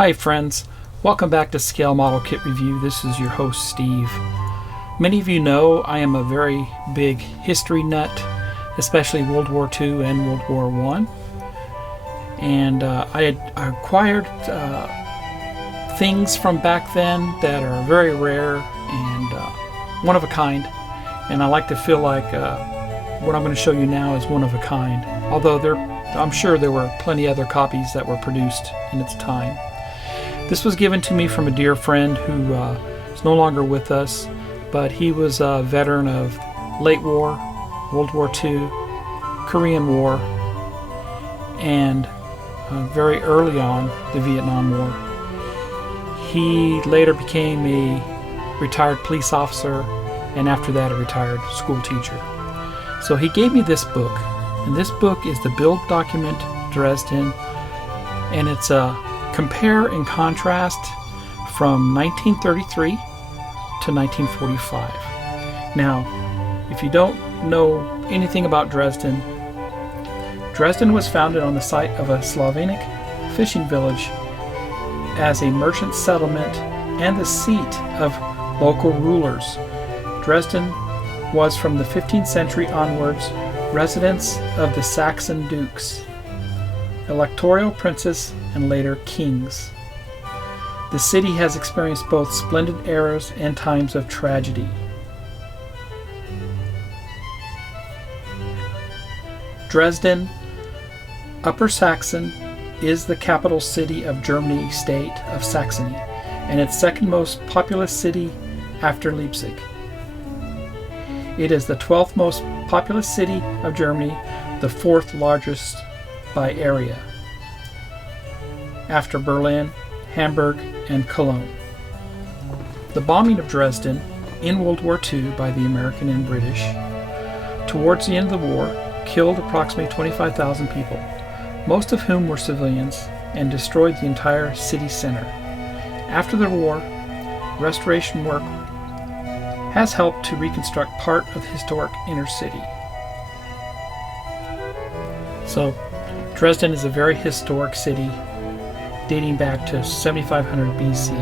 Hi friends, welcome back to Scale Model Kit Review. This is your host Steve. Many of you know I am a very big history nut, especially World War II and World War I. And I acquired things from back then that are very rare and one of a kind. And I like to feel like what I'm going to show you now is one of a kind. Although I'm sure there were plenty other copies that were produced in its time. This was given to me from a dear friend who is no longer with us, but he was a veteran of late war, World War II, Korean War, and very early on, the Vietnam War. He later became a retired police officer, and after that a retired school teacher. So he gave me this book, and this book is the Build Document Dresden, and it's a compare and contrast from 1933 to 1945. Now, if you don't know anything about Dresden, Dresden was founded on the site of a Slavonic fishing village as a merchant settlement and the seat of local rulers. Dresden was from the 15th century onwards residence of the Saxon dukes, electoral princes, and later kings. The city has experienced both splendid eras and times of tragedy. Dresden, Upper Saxon, is the capital city of Germany state of Saxony, and its second most populous city after Leipzig. It is the 12th most populous city of Germany, the 4th largest by area, after Berlin, Hamburg, and Cologne. The bombing of Dresden in World War II by the American and British towards the end of the war killed approximately 25,000 people, most of whom were civilians, and destroyed the entire city center. After the war, restoration work has helped to reconstruct part of the historic inner city. So, Dresden is a very historic city dating back to 7500 BC.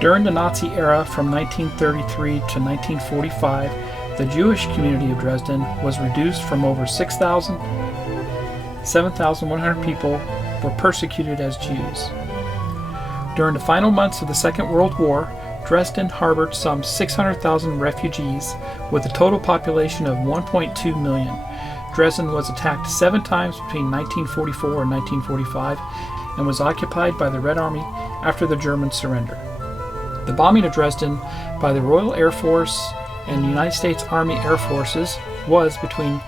During the Nazi era from 1933 to 1945, the Jewish community of Dresden was reduced from over 7,100 people were persecuted as Jews. During the final months of the Second World War, Dresden harbored some 600,000 refugees with a total population of 1.2 million. Dresden was attacked 7 times between 1944 and 1945 and was occupied by the Red Army after the German surrender. The bombing of Dresden by the Royal Air Force and United States Army Air Forces was between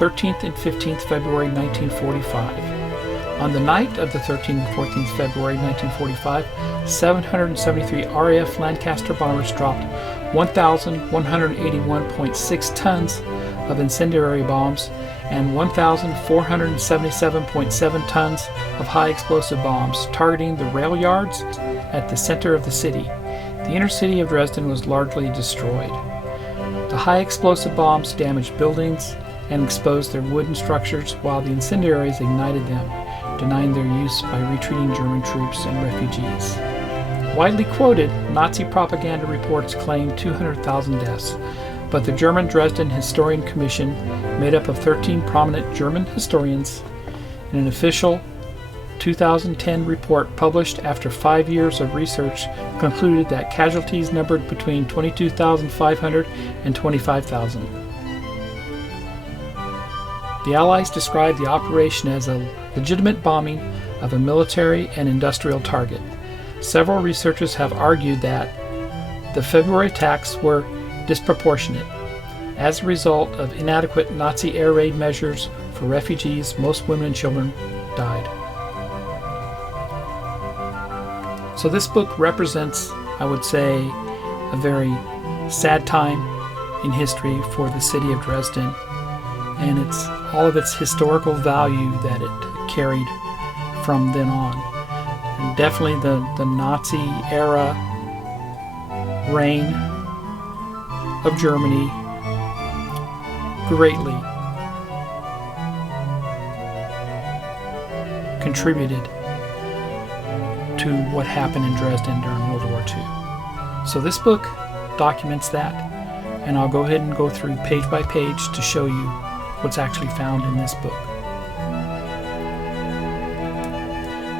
13th and 15th February 1945. On the night of the 13th and 14th February 1945, 773 RAF Lancaster bombers dropped 1,181.6 tons of incendiary bombs and 1,477.7 tons of high explosive bombs, targeting the rail yards at the center of the city. The inner city of Dresden was largely destroyed. The high explosive bombs damaged buildings and exposed their wooden structures, while the incendiaries ignited them, denying their use by retreating German troops and refugees. Widely quoted, Nazi propaganda reports claimed 200,000 deaths, but the German Dresden Historian Commission, made up of 13 prominent German historians, in an official 2010 report published after 5 years of research, concluded that casualties numbered between 22,500 and 25,000. The Allies described the operation as a legitimate bombing of a military and industrial target. Several researchers have argued that the February attacks were disproportionate. As a result of inadequate Nazi air raid measures for refugees, most women and children died. So this book represents, I would say, a very sad time in history for the city of Dresden, and it's all of its historical value that it carried from then on. And definitely the Nazi era reign of Germany greatly contributed to what happened in Dresden during World War II. So this book documents that, and I'll go ahead and go through page by page to show you what's actually found in this book.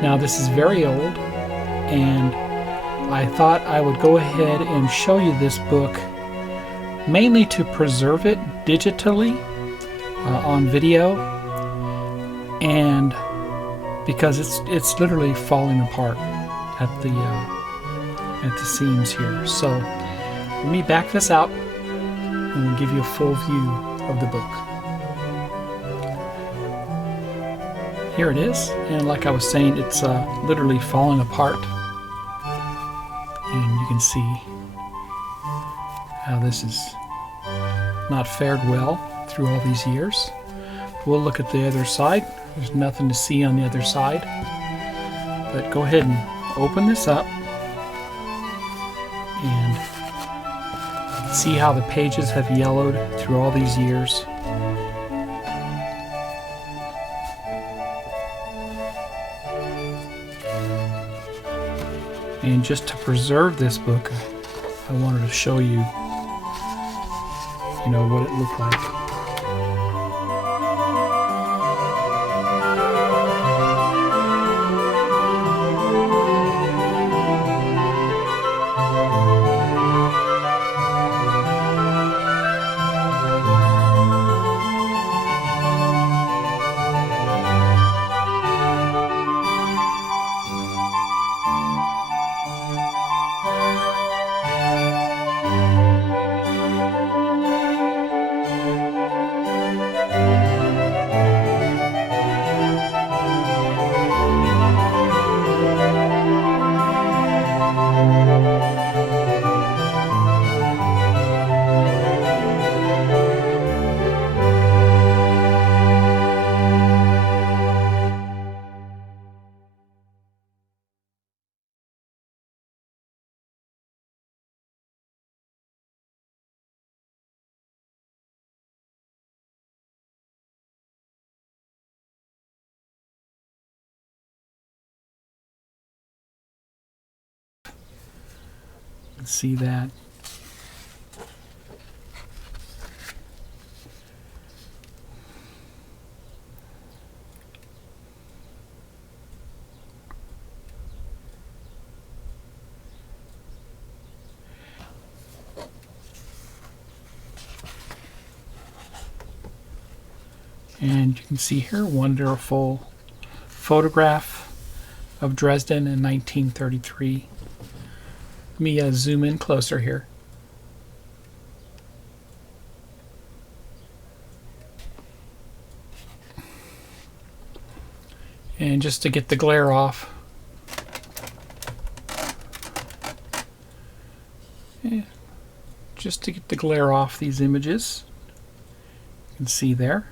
Now this is very old, and I thought I would go ahead and show you this book mainly to preserve it digitally on video, and because it's literally falling apart at the seams here. So let me back this out and we'll give you a full view of the book. Here it is, and like I was saying, it's literally falling apart, and you can see how this is not fared well through all these years. We'll look at the other side. There's nothing to see on the other side, but go ahead and open this up and see how the pages have yellowed through all these years. And just to preserve this book, I wanted to show you, what it looked like. See that. And you can see here, wonderful photograph of Dresden in 1933. Let me zoom in closer here. And just to get the glare off. Just to get the glare off these images. You can see there.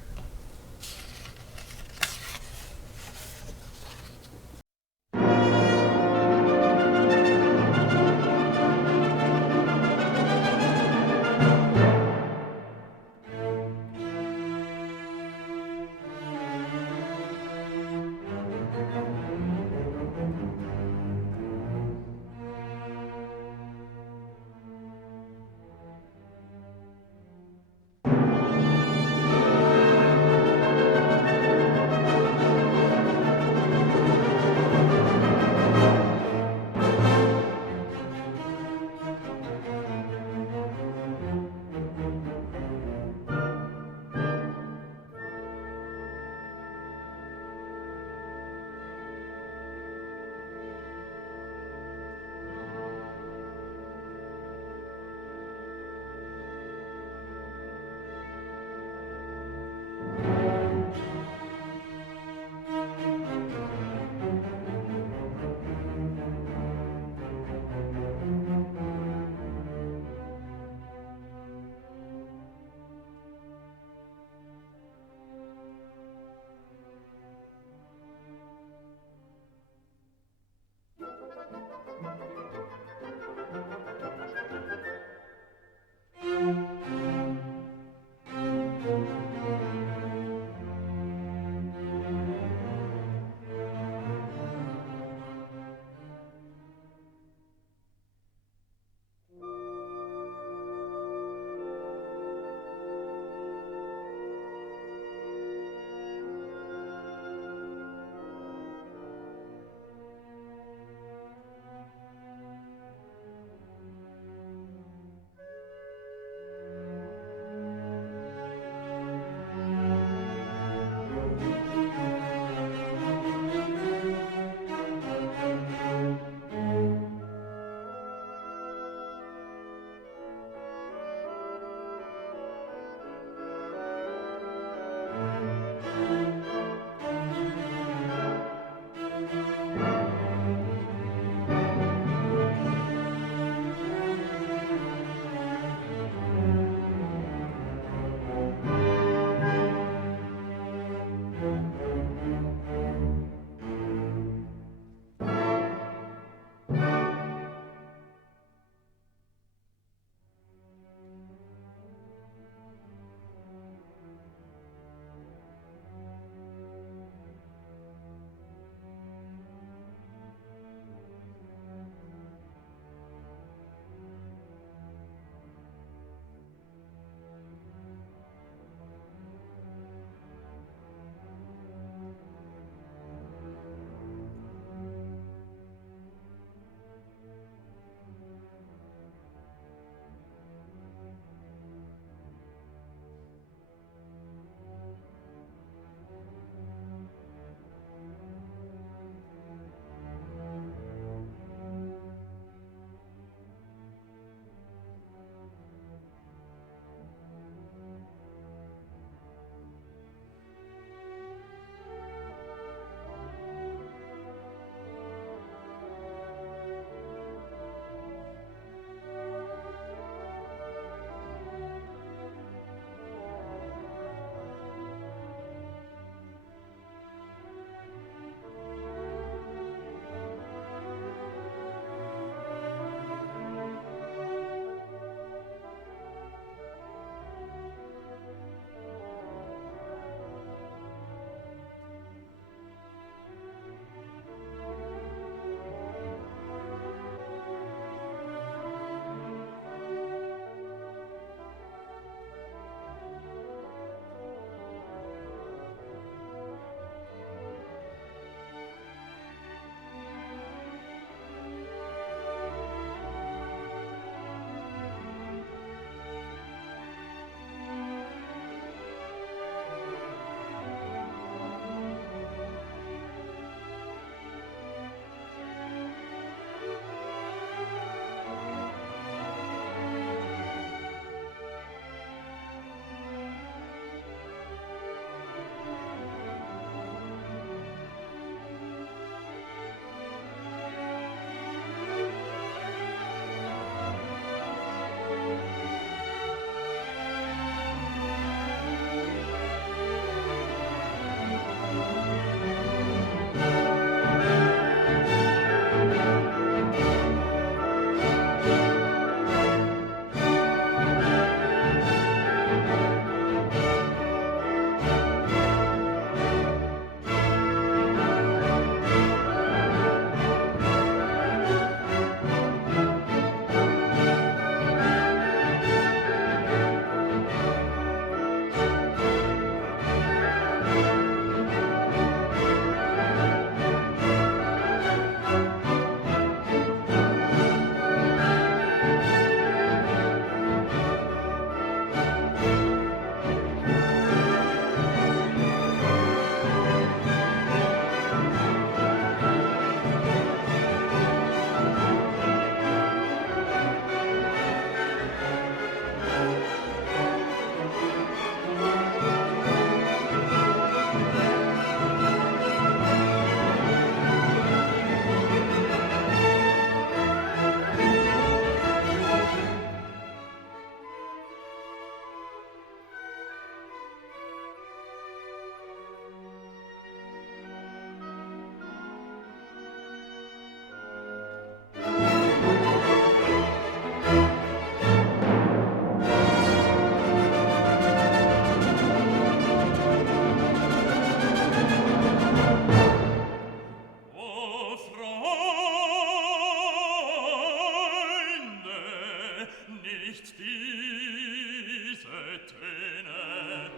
Schöne,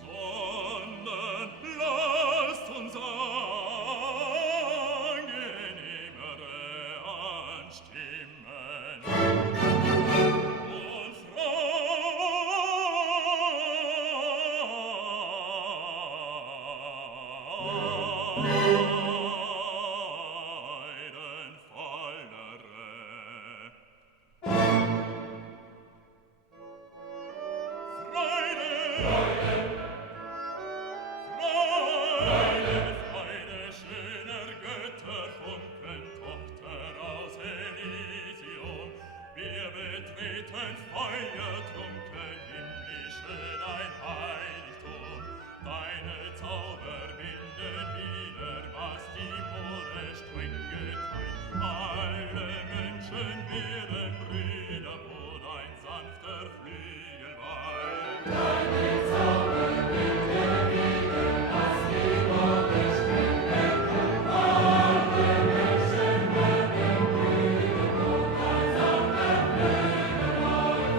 sondern lasst uns angenehmere anstimmen und Freude schöner Götter, Funken, Tochter aus Elysium, wir betreten feuertrunken himmlische dein Heiligtum. Deine Zauber binden wieder, was die Moore streng geteilt. Alle Menschen werden Brüder, wo dein sanfter Flügel weilt. Deine Zauber binden wieder, was die Moore streng geteilt. Alle Menschen werden Brüder, wo dein sanfter Flügel weilt.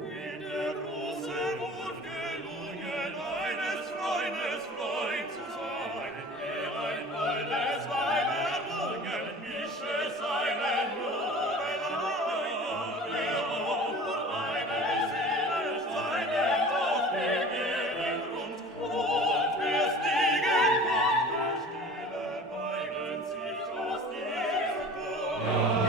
Wenn der große Wurf gelungen, eines Freundes Freund zu sein, der ein holdes Weib errungen, mische seinen Jubel ein, der auch eine Seele seinen auf den Erdengrund und wir stiegen von der Stille, weiden sich aus diesem Bund.